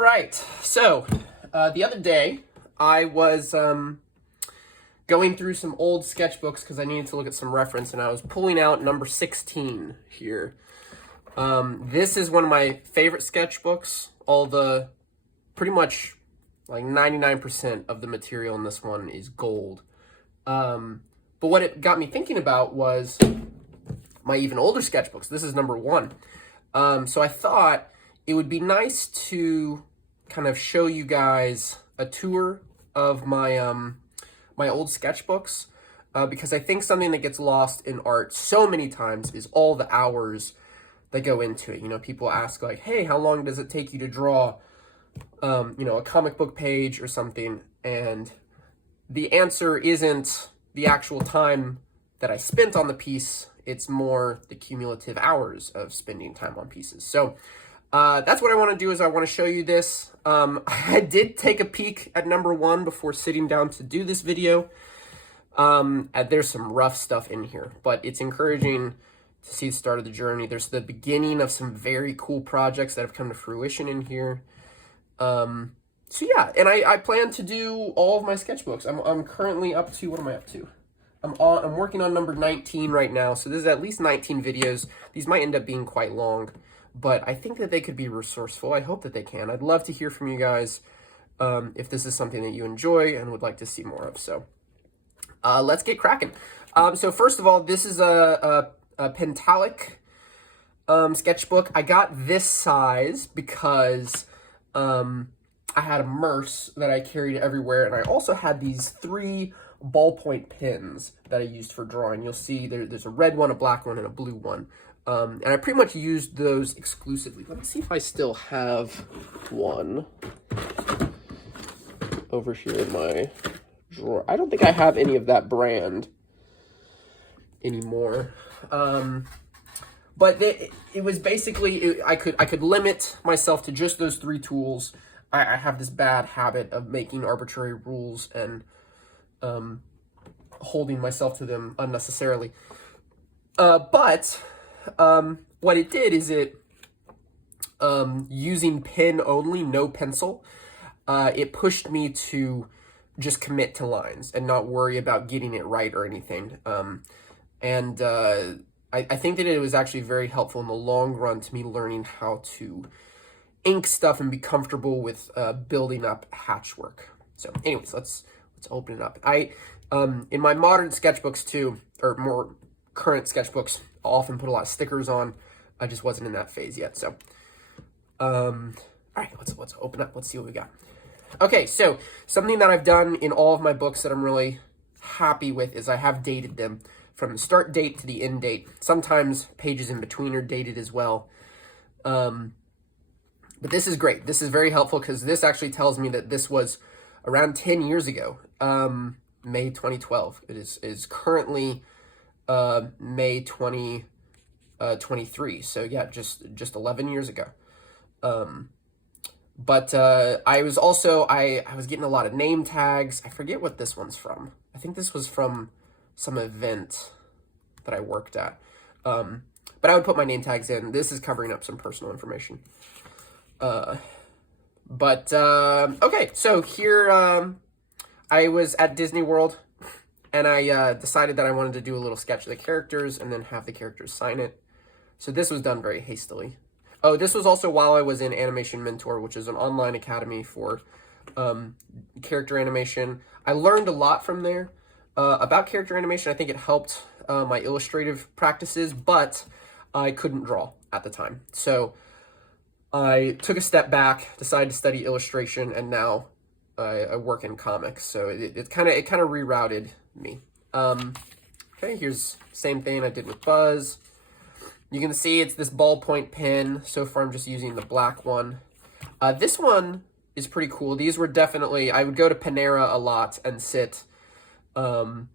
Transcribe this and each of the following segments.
All right, so the other day I was going through some old sketchbooks because I needed to look at some reference, and I was pulling out number 16 here. This is one of my favorite sketchbooks. Pretty much like 99% of the material in this one is gold. But what it got me thinking about was my even older sketchbooks. This is number 1. So I thought it would be nice to kind of show you guys a tour of my my old sketchbooks, because I think something that gets lost in art so many times is all the hours that go into it. You know, people ask like, hey, how long does it take you to draw, a comic book page or something? And the answer isn't the actual time that I spent on the piece. It's more the cumulative hours of spending time on pieces. So that's what I want to do. Is I want to show you this. I did take a peek at number 1 before sitting down to do this video. And there's some rough stuff in here, but it's encouraging to see the start of the journey. There's the beginning of some very cool projects that have come to fruition in here. So yeah, and I plan to do all of my sketchbooks. I'm currently up to, what am I up to? I'm working on number 19 right now, so this is at least 19 videos. These might end up being quite long, but I think that they could be resourceful. I hope that they can. I'd love to hear from you guys if this is something that you enjoy and would like to see more of. So let's get cracking. So first of all, this is a Pentalic sketchbook. I got this size because I had a Merce that I carried everywhere, and I also had these 3 ballpoint pens that I used for drawing. You'll see there's a red one, a black one, and a blue one. And I pretty much used those exclusively. Let me see if I still have one over here in my drawer. I don't think I have any of that brand anymore. But it was basically, I could limit myself to just those 3 tools. I have this bad habit of making arbitrary rules and holding myself to them unnecessarily. But what it did is using pen only, no pencil, it pushed me to just commit to lines and not worry about getting it right or anything. I think that it was actually very helpful in the long run to me learning how to ink stuff and be comfortable with building up hatchwork. So anyways, let's open it up. In my modern sketchbooks too, or more current sketchbooks, I'll often put a lot of stickers on. I just wasn't in that phase yet. So all right, let's open up. Let's see what we got. Okay, so something that I've done in all of my books that I'm really happy with is I have dated them from the start date to the end date. Sometimes pages in between are dated as well. But this is great. This is very helpful because this actually tells me that this was around 10 years ago, May 2012. It is currently May 2023. So yeah, just 11 years ago. But I was also, I was getting a lot of name tags. I forget what this one's from. I think this was from some event that I worked at. But I would put my name tags in. This is covering up some personal information. Okay, so here I was at Disney World, and I decided that I wanted to do a little sketch of the characters and then have the characters sign it. So this was done very hastily. Oh, this was also while I was in Animation Mentor, which is an online academy for character animation. I learned a lot from there about character animation. I think it helped my illustrative practices, but I couldn't draw at the time. So I took a step back, decided to study illustration, and now I work in comics. So it kind of rerouted me. Okay, here's same thing I did with Buzz. You can see it's this ballpoint pen. So far, I'm just using the black one. This one is pretty cool. These were definitely, I would go to Panera a lot and sit and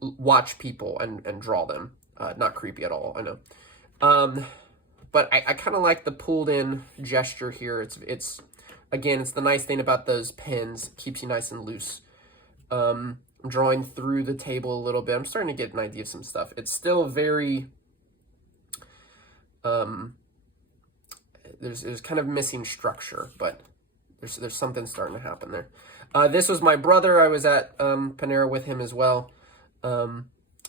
watch people and draw them. Not creepy at all, I know. But I kind of like the pulled in gesture here. It's again, it's the nice thing about those pens. It keeps you nice and loose. I'm drawing through the table a little bit. I'm starting to get an idea of some stuff. It's still very there's kind of missing structure, but There's something starting to happen there. This was my brother. I was at Panera with him as well.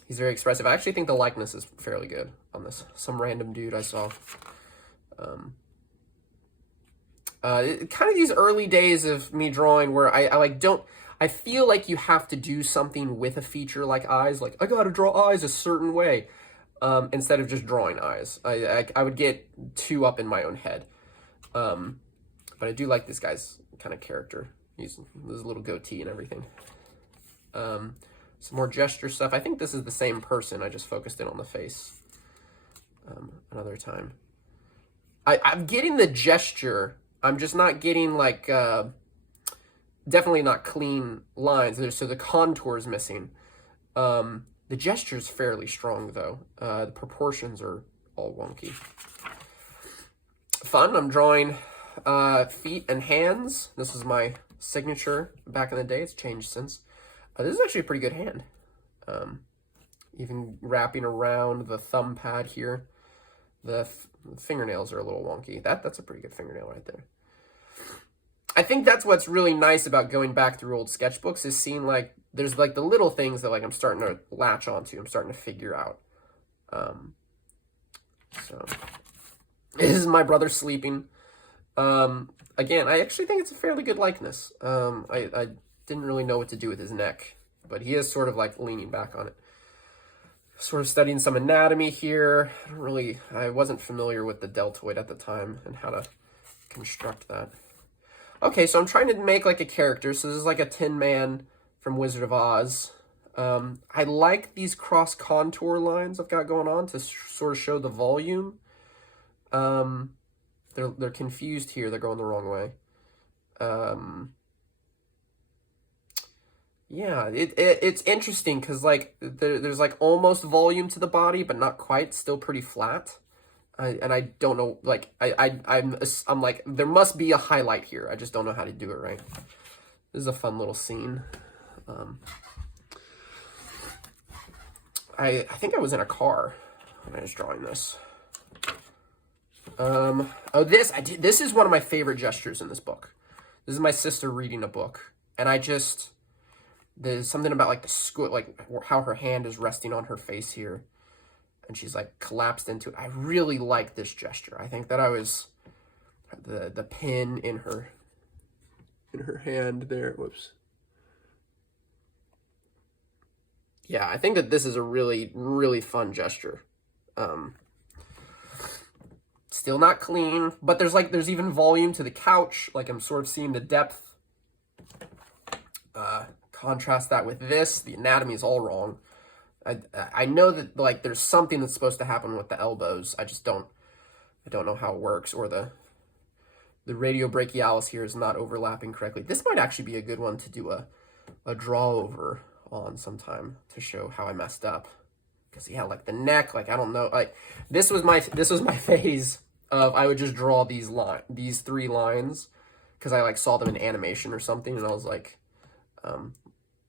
He's very expressive. I actually think the likeness is fairly good on this. Some random dude I saw. Kind of these early days of me drawing where I like don't... I feel like you have to do something with a feature like eyes. Like, I gotta draw eyes a certain way. Instead of just drawing eyes. I would get too up in my own head. But I do like this guy's kind of character. He's his little goatee and everything. Some more gesture stuff. I think this is the same person. I just focused in on the face another time. I'm getting the gesture. I'm just not getting like, definitely not clean lines. So the contour is missing. The gesture's fairly strong though. The proportions are all wonky. Fun. I'm drawing feet and hands. This is my signature back in the day. It's changed since. This is actually a pretty good hand. Even wrapping around the thumb pad here. The fingernails are a little wonky. That's a pretty good fingernail right there. I think that's what's really nice about going back through old sketchbooks is seeing like there's like the little things that like I'm starting to latch onto. I'm starting to figure out. So this is my brother sleeping. Again, I actually think it's a fairly good likeness. I didn't really know what to do with his neck, but he is sort of like leaning back on it. Sort of studying some anatomy here. I wasn't familiar with the deltoid at the time and how to construct that. Okay, so I'm trying to make like a character. So this is like a Tin Man from Wizard of Oz. I like these cross contour lines I've got going on to sort of show the volume. They're confused here. They're going the wrong way. Yeah, it's interesting because like there's like almost volume to the body, but not quite. Still pretty flat. And I don't know. Like I'm like there must be a highlight here. I just don't know how to do it right. This is a fun little scene. I think I was in a car when I was drawing this. This is one of my favorite gestures in this book. This is my sister reading a book, and there's something about like like how her hand is resting on her face here, and she's like collapsed into it. I really like this gesture. I think that I was the pin in her hand there. Whoops. Yeah, I think that this is a really, really fun gesture. Still not clean, but there's even volume to the couch. Like I'm sort of seeing the depth. Contrast that with this. The anatomy is all wrong. I know that like there's something that's supposed to happen with the elbows. I don't know how it works, or the radiobrachialis here is not overlapping correctly. This might actually be a good one to do a draw over on sometime to show how I messed up. Because yeah, like the neck, like I don't know, like this was my phase of I would just draw these three lines because I like saw them in animation or something, and I was like,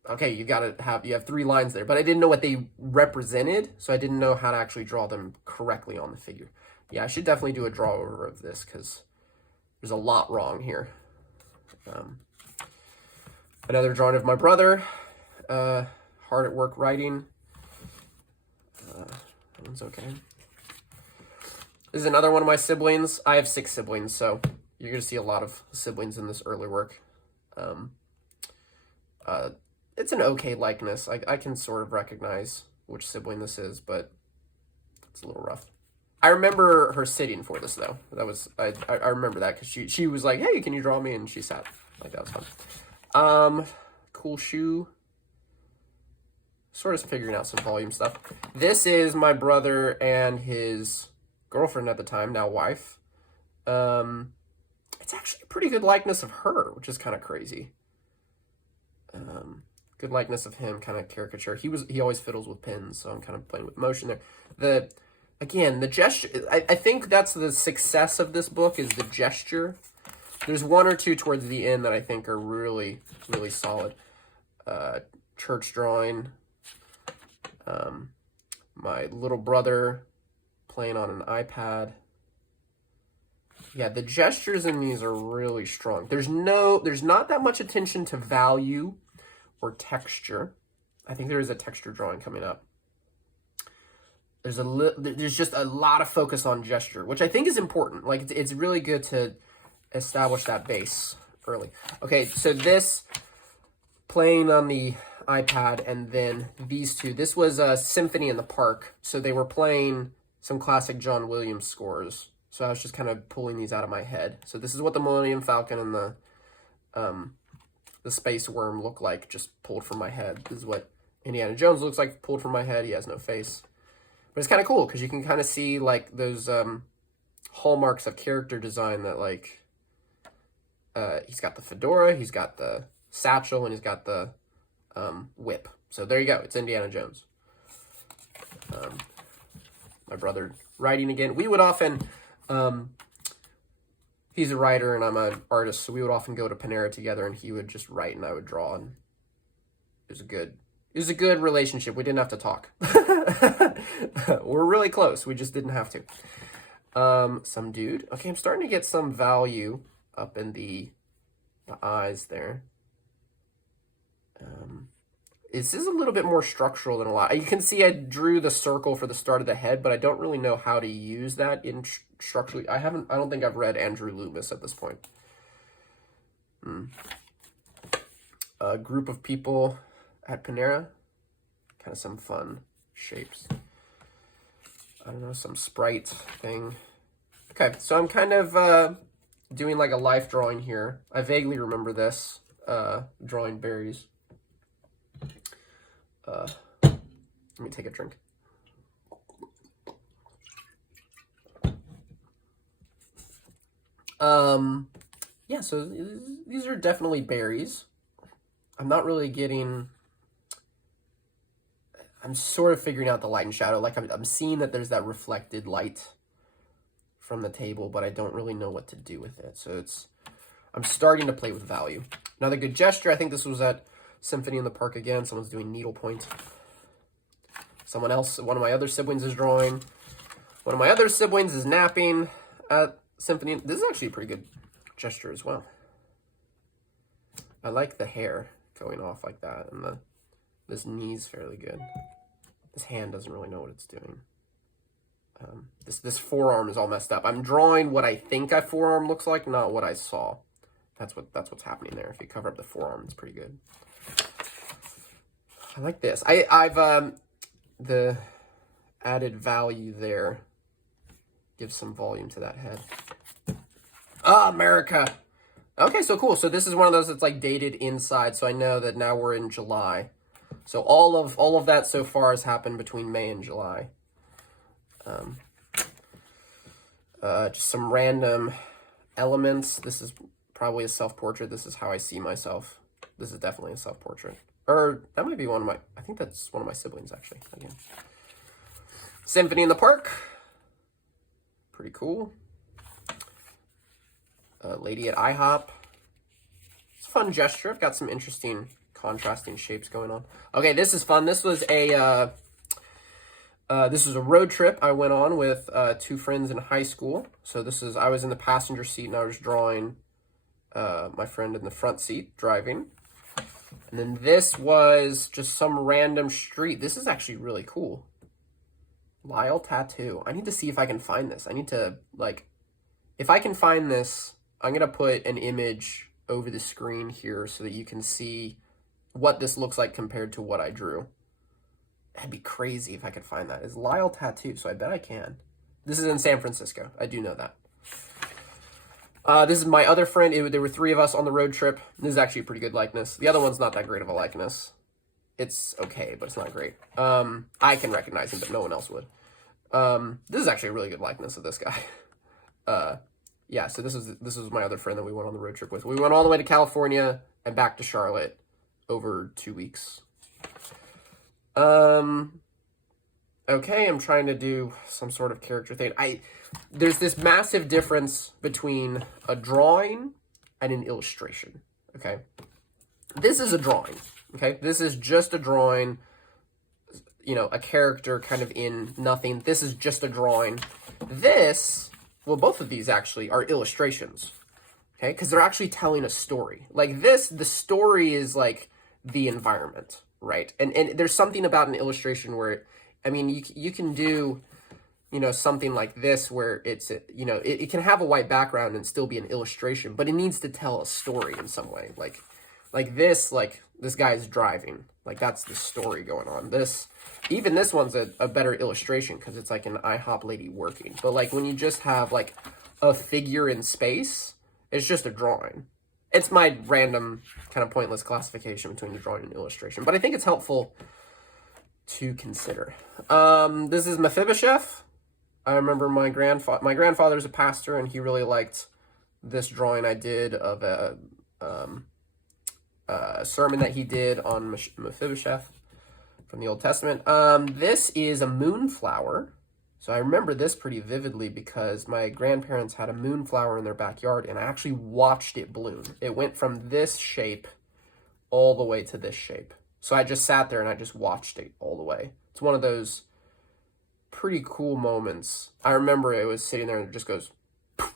okay, you have 3 lines there, but I didn't know what they represented, so I didn't know how to actually draw them correctly on the figure. Yeah, I should definitely do a draw over of this because there's a lot wrong here. Another drawing of my brother, hard at work writing. That one's okay. This is another one of my siblings. I have 6 siblings, so you're going to see a lot of siblings in this early work. It's an okay likeness. I can sort of recognize which sibling this is, but it's a little rough. I remember her sitting for this though. I remember that because she was like, "Hey, can you draw me?" And she sat. Like that was fun. Cool shoe. Sort of figuring out some volume stuff. This is my brother and his girlfriend at the time, now wife. It's actually a pretty good likeness of her, which is kind of crazy. Good likeness of him, kind of caricature. He always fiddles with pins, so I'm kind of playing with motion there. The gesture, I think that's the success of this book is the gesture. There's 1 or 2 towards the end that I think are really, really solid. Church drawing. My little brother playing on an iPad. Yeah, the gestures in these are really strong. There's not that much attention to value or texture. I think there is a texture drawing coming up. There's just a lot of focus on gesture, which I think is important. Like, it's really good to establish that base early. Okay, so this playing on the iPad, and then these two. This was a Symphony in the Park, so they were playing some classic John Williams scores. So I was just kind of pulling these out of my head. So this is what the Millennium Falcon and the Space Worm look like, just pulled from my head. This is what Indiana Jones looks like, pulled from my head. He has no face. But it's kind of cool, because you can kind of see, like, those hallmarks of character design that, like, he's got the fedora, he's got the satchel, and he's got the whip. So there you go. It's Indiana Jones. My brother writing again. We would often... he's a writer and I'm an artist, so we would often go to Panera together, and he would just write and I would draw, and it was a good relationship. We didn't have to talk. We're really close. We just didn't have to. Some dude. Okay, I'm starting to get some value up in the eyes there. This is a little bit more structural than a lot. You can see I drew the circle for the start of the head, but I don't really know how to use that in structurally. I don't think I've read Andrew Loomis at this point. A group of people at Panera. Kind of some fun shapes. I don't know, some sprite thing. Okay, so I'm kind of doing like a life drawing here. I vaguely remember this, drawing berries. Let me take a drink. Yeah, so these are definitely berries. I'm not really getting... I'm sort of figuring out the light and shadow. Like, I'm seeing that there's that reflected light from the table, but I don't really know what to do with it. So I'm starting to play with value. Another good gesture, I think this was at Symphony in the Park again. Someone's doing needlepoint. Someone else, one of my other siblings is drawing. One of my other siblings is napping at Symphony. This is actually a pretty good gesture as well. I like the hair going off like that, and this knee's fairly good. This hand doesn't really know what it's doing. This forearm is all messed up. I'm drawing what I think a forearm looks like, not what I saw. That's what's happening there. If you cover up the forearm, it's pretty good. I like this. I've the added value there gives some volume to that head. Ah, America. Okay, so cool. So this is one of those that's like dated inside. So I know that now we're in July. So all of that so far has happened between May and July. Just some random elements. This is probably a self-portrait. This is how I see myself. This is definitely a self-portrait. Or that might be one of my, I think that's one of my siblings actually. Again. Symphony in the Park. Pretty cool. Lady at IHOP. It's a fun gesture. I've got some interesting contrasting shapes going on. Okay, this is fun. This was a road trip I went on with two friends in high school. So I was in the passenger seat and I was drawing my friend in the front seat driving. And then this was just some random street. This is actually really cool. Lyle Tattoo. I need to see if I can find this. I need to, like, if I can find this, I'm going to put an image over the screen here so that you can see what this looks like compared to what I drew. That'd be crazy if I could find that. It's Lyle Tattoo, so I bet I can. This is in San Francisco. I do know that. This is my other friend. There were three of us on the road trip. This is actually a pretty good likeness. The other one's not that great of a likeness. It's okay, but it's not great. I can recognize him, but no one else would. This is actually a really good likeness of this guy. Yeah, so this was my other friend that we went on the road trip with. We went all the way to California and back to Charlotte over 2 weeks. Okay, I'm trying to do some sort of character thing. There's this massive difference between a drawing and an illustration, okay? This is a drawing, okay? This is just a drawing, you know, a character kind of in nothing. This is just a drawing. This well, both of these actually are illustrations, okay? Because they're actually telling a story. Like this, the story is like the environment, right? And there's something about an illustration where, I mean, you can do, you know, something like this where it's, you know, it can have a white background and still be an illustration, but it needs to tell a story in some way. Like this guy's driving. Like that's the story going on. Even this one's a better illustration because it's like an IHOP lady working. But like when you just have like a figure in space, it's just a drawing. It's my random kind of pointless classification between a drawing and illustration, but I think it's helpful to consider. This is Mephibosheth. I remember my grandfather's a pastor, and he really liked this drawing I did of a sermon that he did on Mephibosheth from the Old Testament. This is a moonflower. So I remember this pretty vividly because my grandparents had a moonflower in their backyard, and I actually watched it bloom. It went from this shape all the way to this shape. So I just sat there and I just watched it all the way. It's one of those pretty cool moments. I remember it was sitting there and it just goes, poof,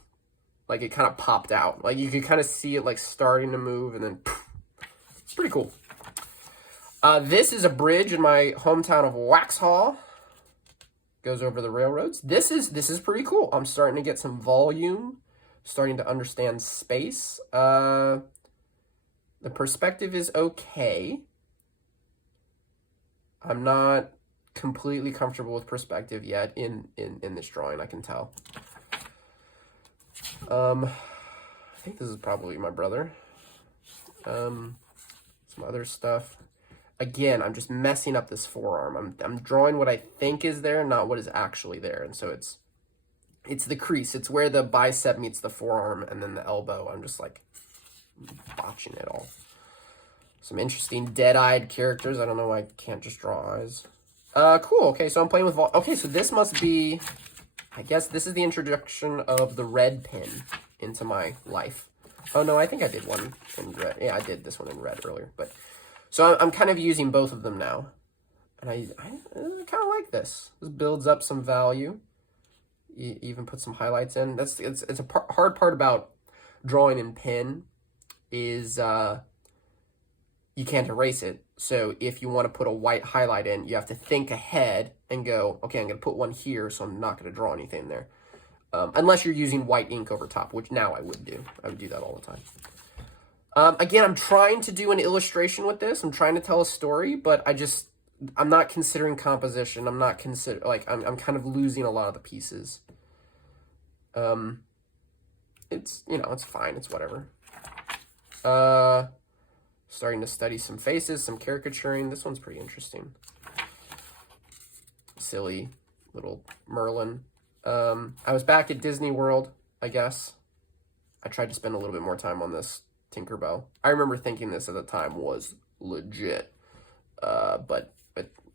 like it kind of popped out. Like you could kind of see it like starting to move and then poof. It's pretty cool. This is a bridge in my hometown of Waxhaw. Goes over the railroads. This is pretty cool. I'm starting to get some volume, starting to understand space. The perspective is okay. I'm not completely comfortable with perspective yet in this drawing, I can tell. I think this is probably my brother. Some other stuff. Again, I'm just messing up this forearm. I'm drawing what I think is there, not what is actually there. And so it's the crease. It's where the bicep meets the forearm and then the elbow. I'm just like botching it all. Some interesting dead-eyed characters. I don't know why I can't just draw eyes. Cool. Okay, so I'm playing with okay, so this must be, I guess this is the introduction of the red pen into my life. Oh no, I think I did one in red. Yeah, I did this one in red earlier, but so I'm kind of using both of them now, and I kind of like this. This builds up some value. You even put some highlights in. It's a hard part about drawing in pen is you can't erase it. So if you want to put a white highlight in, you have to think ahead and go, okay, I'm going to put one here, so I'm not going to draw anything there. Unless you're using white ink over top, which now I would do. I would do that all the time. Again, I'm trying to do an illustration with this. I'm trying to tell a story, but I'm not considering composition. I'm not I'm kind of losing a lot of the pieces. It's, you know, it's fine. It's whatever. Starting to study some faces, some caricaturing. This one's pretty interesting. Silly little Merlin. I was back at Disney World, I guess. I tried to spend a little bit more time on this Tinkerbell. I remember thinking this at the time was legit. But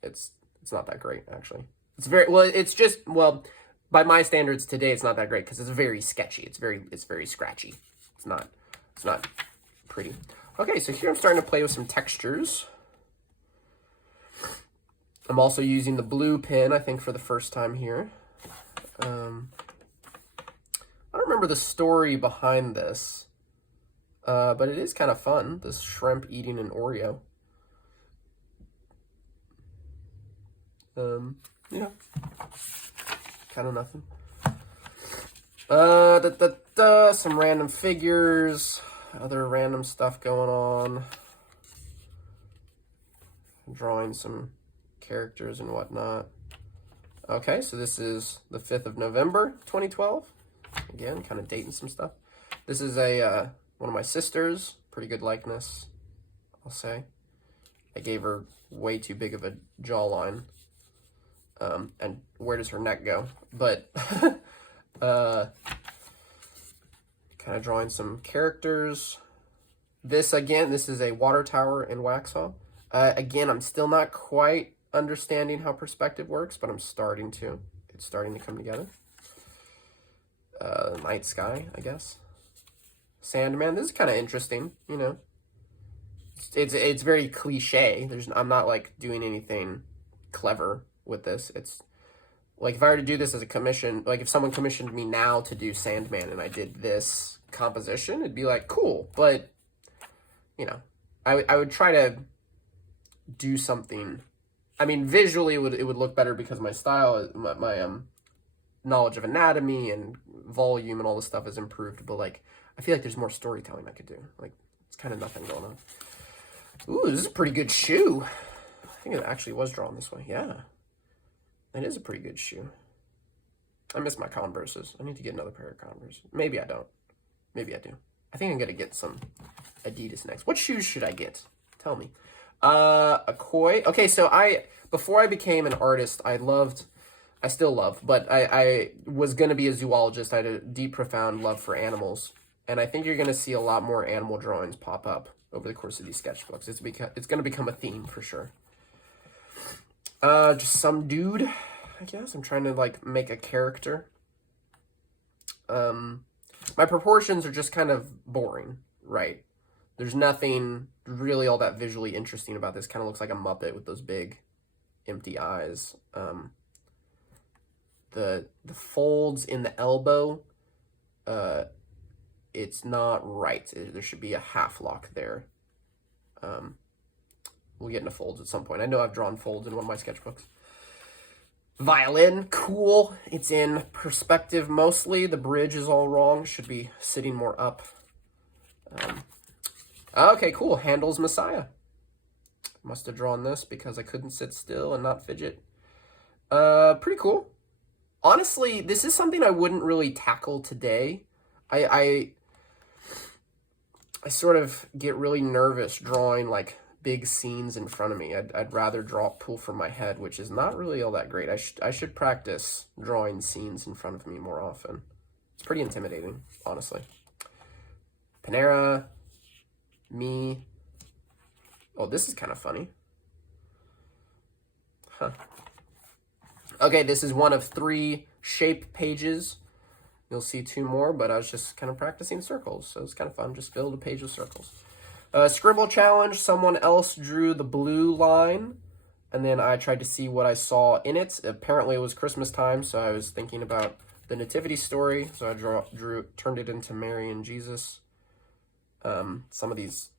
it's not that great, actually. It's very, well, it's just, well, by my standards today, it's not that great because it's very sketchy. It's very scratchy. It's not pretty. Okay, so here I'm starting to play with some textures. I'm also using the blue pen, I think, for the first time here. I don't remember the story behind this, but it is kind of fun, this shrimp eating an Oreo. Yeah, kind of nothing. Some random figures, other random stuff going on. Drawing some characters and whatnot. Okay, so this is the 5th of November, 2012. Again, kind of dating some stuff. This is one of my sisters. Pretty good likeness, I'll say. I gave her way too big of a jawline. And where does her neck go? But kind of drawing some characters. This is a water tower in Waxhaw. Again, I'm still not quite understanding how perspective works, but I'm starting to. It's starting to come together. Night sky, I guess. Sandman. This is kind of interesting, you know. It's very cliche. I'm not like doing anything clever with this. Like, if I were to do this as a commission, like, if someone commissioned me now to do Sandman and I did this composition, it'd be like, cool. But, you know, I would try to do something. I mean, visually, it would look better because my style, my knowledge of anatomy and volume and all this stuff is improved. But, like, I feel like there's more storytelling I could do. Like, it's kind of nothing going on. Ooh, this is a pretty good shoe. I think it actually was drawn this way. Yeah. It is a pretty good shoe. I miss my Converses. I need to get another pair of Converse. Maybe I don't. Maybe I do. I think I'm going to get some Adidas next. What shoes should I get? Tell me. A koi. Okay, so before I became an artist, I still love, but I was going to be a zoologist. I had a deep, profound love for animals. And I think you're going to see a lot more animal drawings pop up over the course of these sketchbooks. It's going to become a theme for sure. Just some dude, I guess. I'm trying to, like, make a character. My proportions are just kind of boring, right? There's nothing really all that visually interesting about this. Kind of looks like a Muppet with those big, empty eyes. The folds in the elbow, it's not right. There should be a half lock there. We'll get into folds at some point. I know I've drawn folds in one of my sketchbooks. Violin, cool. It's in perspective mostly. The bridge is all wrong. Should be sitting more up. Okay, cool. Handel's Messiah. Must have drawn this because I couldn't sit still and not fidget. Pretty cool. Honestly, this is something I wouldn't really tackle today. I sort of get really nervous drawing, like, big scenes in front of me. I'd rather pull from my head, which is not really all that great. I should practice drawing scenes in front of me more often. It's pretty intimidating, honestly. Panera, me. Oh, this is kind of funny. Huh. Okay, this is one of 3 shape pages. You'll see 2 more, but I was just kind of practicing circles, so it's kind of fun. Just filled a page with circles. Scribble challenge, someone else drew the blue line, and then I tried to see what I saw in it. Apparently it was Christmas time, so I was thinking about the nativity story, so I turned it into Mary and Jesus. Some of this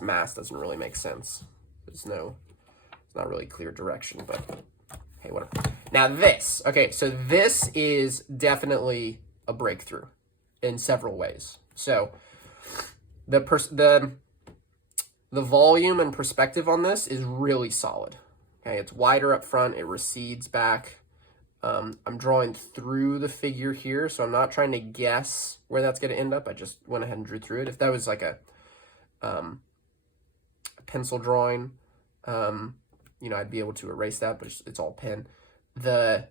math doesn't really make sense. It's not really clear direction, but hey, whatever. Now this, okay, so this is definitely a breakthrough in several ways. So the volume and perspective on this is really solid. Okay, it's wider up front, it recedes back. I'm drawing through the figure here, so I'm not trying to guess where that's going to end up. I just went ahead and drew through it. If that was like a pencil drawing, I'd be able to erase that, but it's all pen. The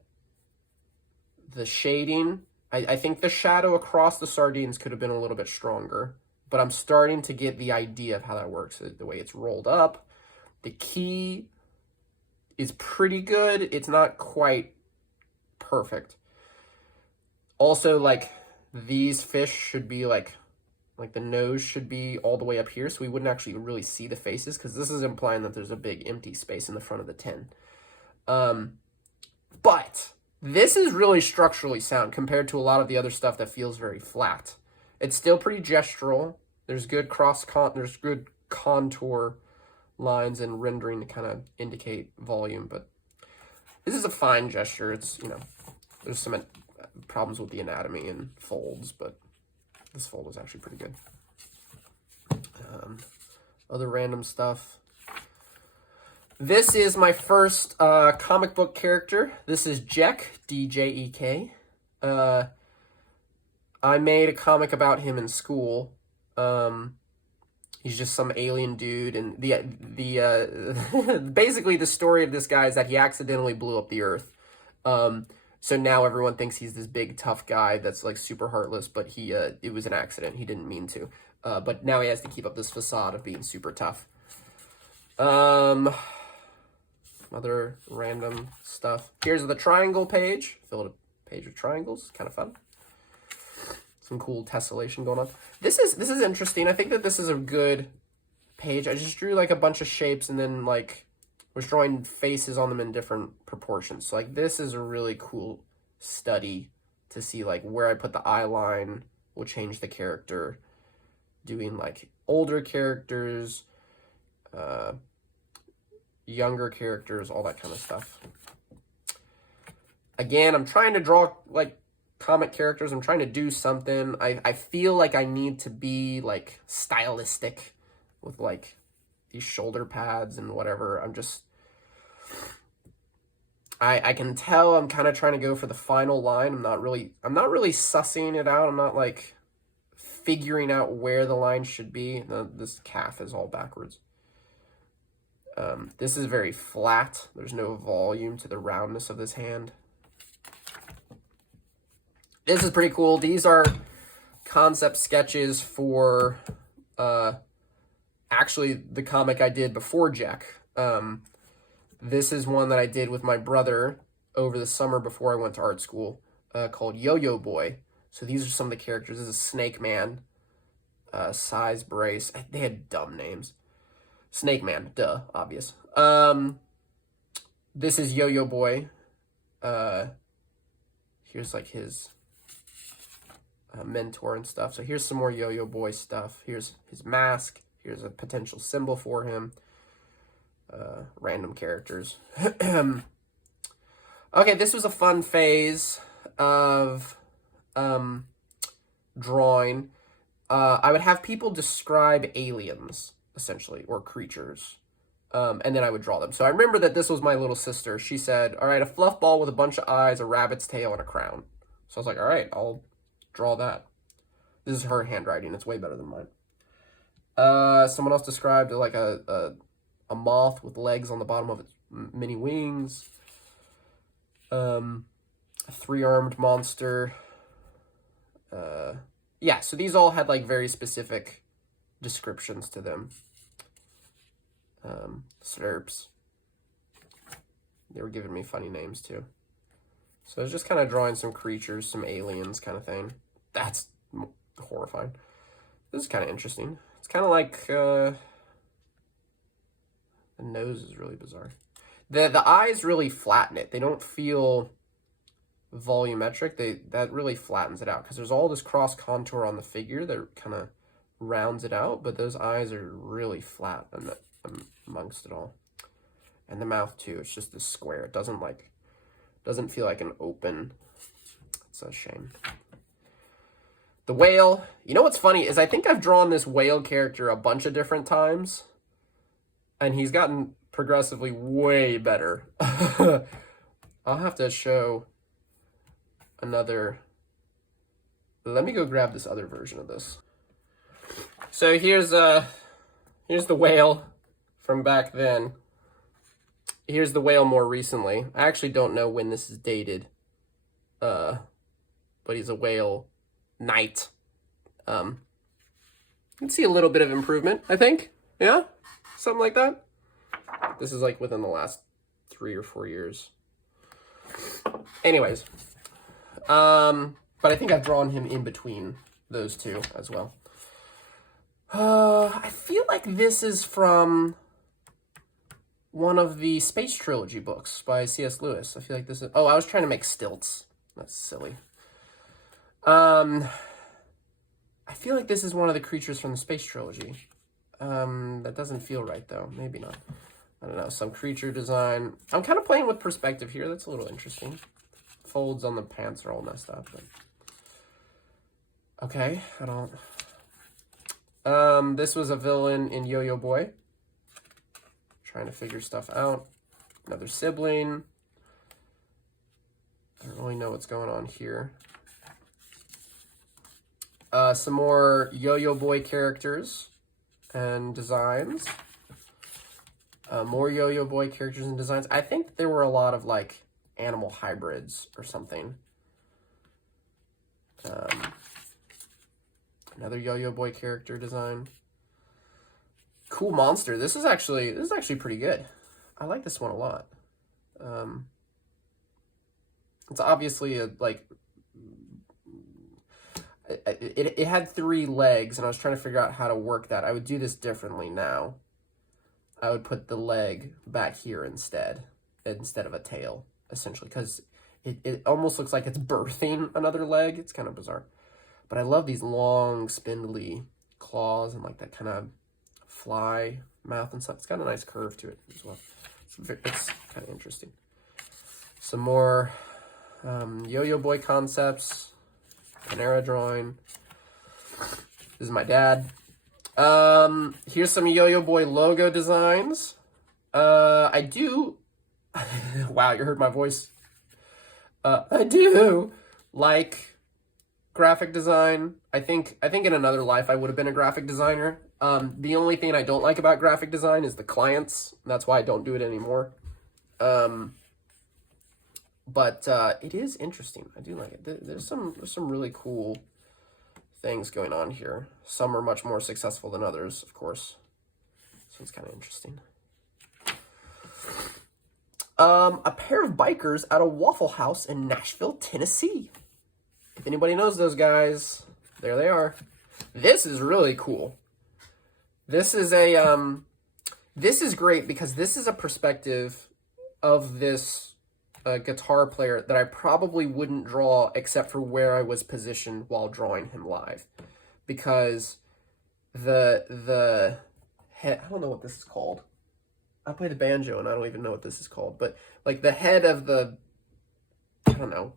shading, I think the shadow across the sardines could have been a little bit stronger, but I'm starting to get the idea of how that works. The way it's rolled up, the key is pretty good. It's not quite perfect. Also, like, these fish should be like the nose should be all the way up here, so we wouldn't actually really see the faces, because this is implying that there's a big empty space in the front of the tin. But this is really structurally sound compared to a lot of the other stuff that feels very flat. It's still pretty gestural. There's good there's good contour lines and rendering to kind of indicate volume, but this is a fine gesture. It's, there's some problems with the anatomy and folds, but this fold is actually pretty good. Other random stuff. This is my first comic book character. This is Jek, D-J-E-K. I made a comic about him in school. He's just some alien dude, and the basically the story of this guy is that he accidentally blew up the Earth. So now everyone thinks he's this big tough guy that's like super heartless, but it was an accident. He didn't mean to. But now he has to keep up this facade of being super tough. Other random stuff. Here's the triangle page. Filled a page with triangles. Kind of fun. Some cool tessellation going on. This is interesting. I think that this is a good page. I just drew like a bunch of shapes and then like was drawing faces on them in different proportions. So like this is a really cool study to see like where I put the eye line will change the character. Doing like older characters, younger characters, all that kind of stuff. Again, I'm trying to draw like comic characters. I'm trying to do something. I feel like I need to be like stylistic with like these shoulder pads and whatever. I'm just, I can tell I'm kind of trying to go for the final line. I'm not really sussing it out. I'm not like figuring out where the line should be. This calf is all backwards. This is very flat. There's no volume to the roundness of this hand. This is pretty cool. These are concept sketches for actually the comic I did before Jack. This is one that I did with my brother over the summer before I went to art school, called Yo-Yo Boy. So these are some of the characters. This is Snake Man, Size Brace. They had dumb names. Snake Man, duh, obvious. This is Yo-Yo Boy. Here's like his mentor and stuff. So here's some more Yo-Yo Boy stuff. Here's his mask. Here's a potential symbol for him. Random characters. Okay, this was a fun phase of drawing. I would have people describe aliens, essentially, or creatures, and then I would draw them. So I remember that this was my little sister. She said, all right, a fluff ball with a bunch of eyes, a rabbit's tail, and a crown. So I was like, all right, I'll draw that. This is her handwriting. It's way better than mine. Someone else described like a moth with legs on the bottom of its mini wings. A 3-armed monster. Yeah, so these all had like very specific descriptions to them. Slurps. They were giving me funny names too. So I was just kind of drawing some creatures, some aliens kind of thing. That's horrifying. This is kind of interesting. It's kind of like, the nose is really bizarre. The eyes really flatten it. They don't feel volumetric. That really flattens it out because there's all this cross contour on the figure that kind of rounds it out, but those eyes are really flat amongst it all. And the mouth too. It's just this square. It doesn't feel like an open. It's a shame. The whale. You know what's funny is I think I've drawn this whale character a bunch of different times, and he's gotten progressively way better. I'll have to show another. Let me go grab this other version of this. So here's the whale from back then. Here's the whale more recently. I actually don't know when this is dated. But he's a whale knight. You can see a little bit of improvement, I think. Yeah? Something like that. This is like within the last 3 or 4 years. Anyways. But I think I've drawn him in between those two as well. I feel like this is from one of the Space Trilogy books by C.S. Lewis. I feel like this is... Oh, I was trying to make stilts. That's silly. I feel like this is one of the creatures from the Space Trilogy. That doesn't feel right, though. Maybe not. I don't know. Some creature design. I'm kind of playing with perspective here. That's a little interesting. Folds on the pants are all messed up. But... Okay, I don't... this was a villain in Yo-Yo Boy. Trying to figure stuff out. Another sibling. I don't really know what's going on here. Some more Yo-Yo Boy characters and designs. More Yo-Yo Boy characters and designs. I think there were a lot of, like, animal hybrids or something. Another Yo-Yo Boy character design. Cool monster. This is actually pretty good. I like this one a lot. It's obviously a, like... It had 3 legs, and I was trying to figure out how to work that. I would do this differently now. I would put the leg back here instead of a tail, essentially, because it almost looks like it's birthing another leg. It's kind of bizarre. But I love these long, spindly claws and like that kind of fly mouth and stuff. It's got a nice curve to it as well. It's kind of interesting. Some more Yo-Yo Boy concepts, Panera drawing. This is my dad. Here's some Yo-Yo Boy logo designs. I do. Wow, you heard my voice. I do like graphic design. I think in another life I would have been a graphic designer. The only thing I don't like about graphic design is the clients. That's why I don't do it anymore. But it is interesting. I do like it. There's some really cool things going on here. Some are much more successful than others, of course. So it's kind of interesting. A pair of bikers at a Waffle House in Nashville, Tennessee. If anybody knows those guys, there they are. This is really cool. This is this is great because this is a perspective of this guitar player that I probably wouldn't draw except for where I was positioned while drawing him live. Because the head, I don't know what this is called. I play the banjo and I don't even know what this is called, but like the head of the, I don't know,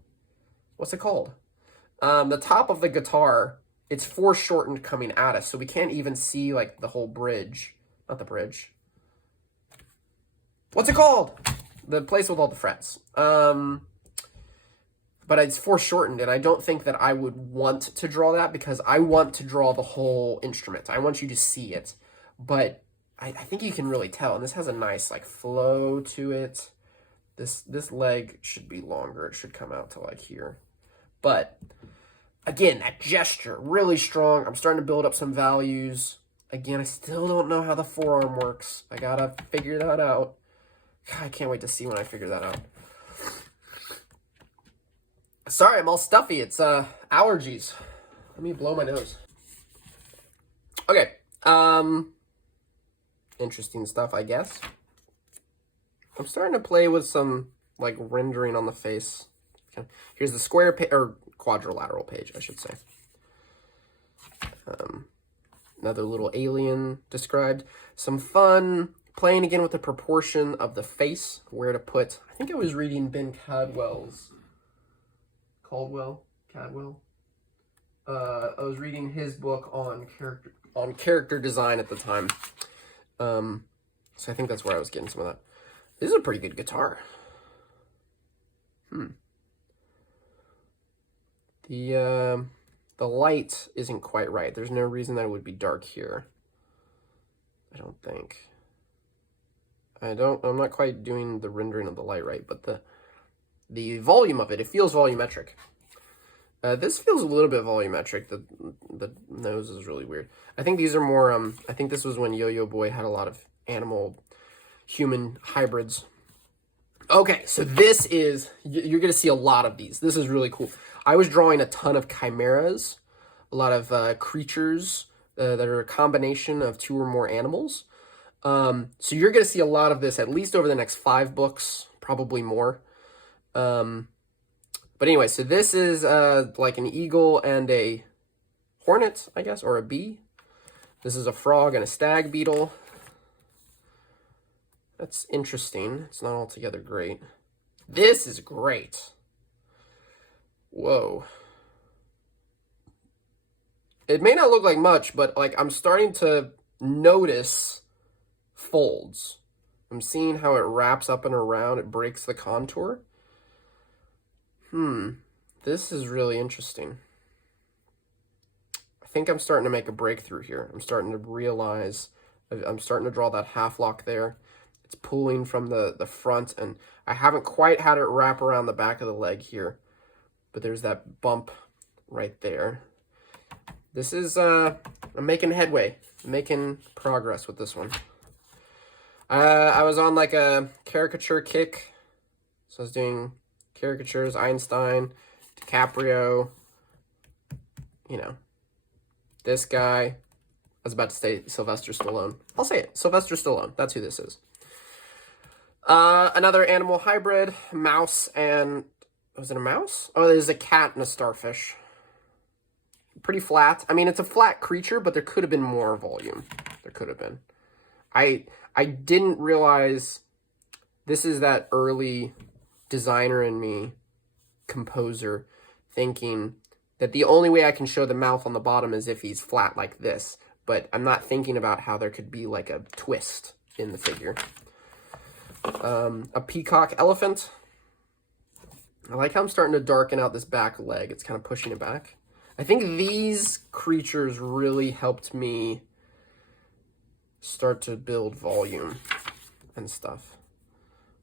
what's it called? The top of the guitar, it's foreshortened coming at us, so we can't even see like the whole bridge. Not the bridge. What's it called? The place with all the frets. But it's foreshortened, and I don't think that I would want to draw that because I want to draw the whole instrument. I want you to see it, but I think you can really tell, and this has a nice like flow to it. This leg should be longer. It should come out to like here. But again, that gesture, really strong. I'm starting to build up some values. Again, I still don't know how the forearm works. I gotta figure that out. God, I can't wait to see when I figure that out. Sorry, I'm all stuffy. It's allergies. Let me blow my nose. Okay. Interesting stuff, I guess. I'm starting to play with some like rendering on the face. Okay. Here's the square page, or quadrilateral page, I should say. Another little alien described. Some fun playing again with the proportion of the face, where to put. I think I was reading Ben Cadwell. I was reading his book on character design at the time. So I think that's where I was getting some of that. This is a pretty good guitar. The light isn't quite right. There's no reason that it would be dark here. I don't think. I'm not quite doing the rendering of the light right, but the volume of it feels volumetric. This feels a little bit volumetric. The nose is really weird. I think these are more, I think this was when Yo-Yo Boy had a lot of animal-human hybrids. Okay, so this is, you're going to see a lot of these. This is really cool. I was drawing a ton of chimeras, a lot of creatures that are a combination of two or more animals. So you're going to see a lot of this at least over the next 5 books, probably more. But anyway, so this is like an eagle and a hornet, I guess, or a bee. This is a frog and a stag beetle. That's interesting. It's not altogether great. This is great. Whoa. It may not look like much, but like I'm starting to notice folds. I'm seeing how it wraps up and around. It breaks the contour. This is really interesting. I think I'm starting to make a breakthrough here. I'm starting to realize, I'm starting to draw that half lock there. It's pulling from the front, and I haven't quite had it wrap around the back of the leg here, but there's that bump right there. This is, I'm making headway, making progress with this one. I was on like a caricature kick, so I was doing caricatures, Einstein, DiCaprio, you know, this guy, was about to say Sylvester Stallone. I'll say it. Sylvester Stallone. That's who this is. Another animal hybrid. Mouse and... Was it a mouse? Oh, there's a cat and a starfish. Pretty flat. I mean, it's a flat creature, but there could have been more volume. There could have been. I didn't realize this is that early designer in me, composer, thinking that the only way I can show the mouth on the bottom is if he's flat like this. But I'm not thinking about how there could be like a twist in the figure. A peacock elephant. I like how I'm starting to darken out this back leg. It's kind of pushing it back. I think these creatures really helped me start to build volume and stuff.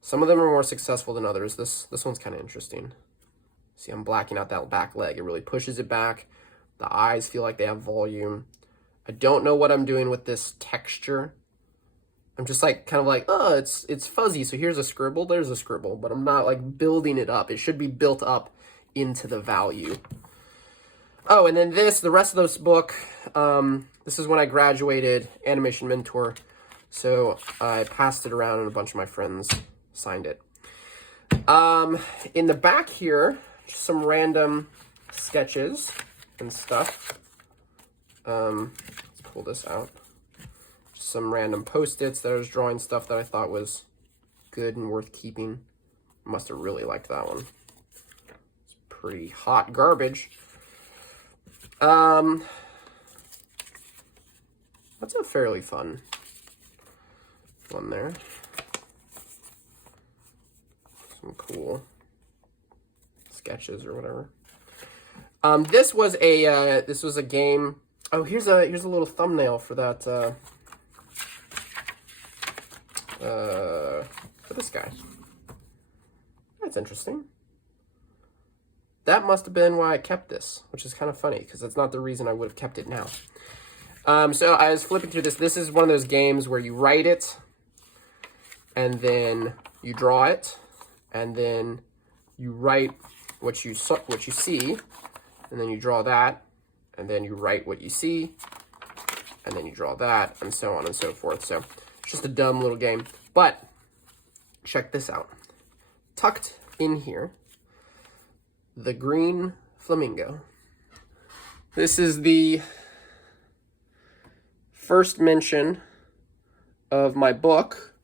Some of them are more successful than others. This one's kind of interesting. See, I'm blacking out that back leg. It really pushes it back. The eyes feel like they have volume. I don't know what I'm doing with this texture. I'm just like, kind of like, oh, it's fuzzy. So here's a scribble, there's a scribble, but I'm not like building it up. It should be built up into the value. Oh, and then the rest of this book, this is when I graduated Animation Mentor. So I passed it around and a bunch of my friends signed it. In the back here, just some random sketches and stuff. Let's pull this out. Some random Post-its that I was drawing stuff that I thought was good and worth keeping. Must have really liked that one. It's pretty hot garbage. That's a fairly fun one there. Some cool sketches or whatever. This was a game. Oh, here's a little thumbnail for that. For this guy. That's interesting. That must have been why I kept this, which is kind of funny because that's not the reason I would have kept it now. So I was flipping through this. This is one of those games where you write it, and then you draw it, and then you write what you see, and then you draw that, and then you write what you see, and then you draw that, and so on and so forth. So it's just a dumb little game. But check this out. Tucked in here, the green flamingo. This is the first mention of my book.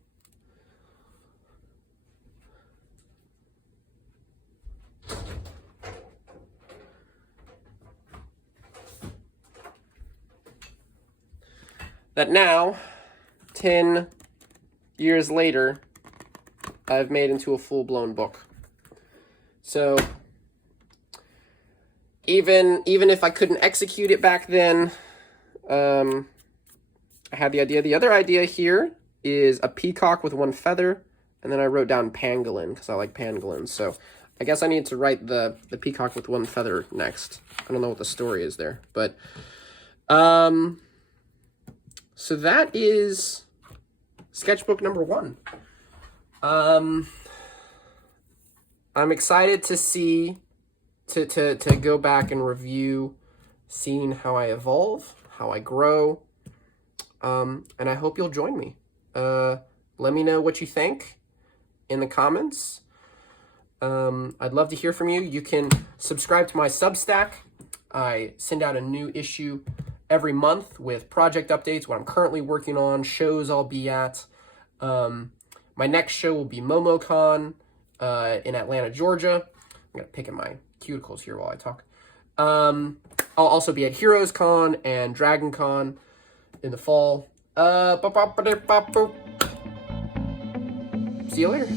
That now, 10 years later, I've made into a full-blown book. So even if I couldn't execute it back then, I had the idea. The other idea here is a peacock with one feather, and then I wrote down pangolin because I like pangolins. So I guess I need to write the peacock with one feather next. I don't know what the story is there, but so that is sketchbook number 1. I'm excited to see, to go back and review, seeing how I evolve, how I grow, and I hope you'll join me. Let me know what you think in the comments. I'd love to hear from you. You can subscribe to my Substack. I send out a new issue every month with project updates, what I'm currently working on, shows I'll be at. My next show will be MomoCon in Atlanta, Georgia. I'm going to pick at my cuticles here while I talk. I'll also be at Heroes Con and Dragon Con in the fall. See you later.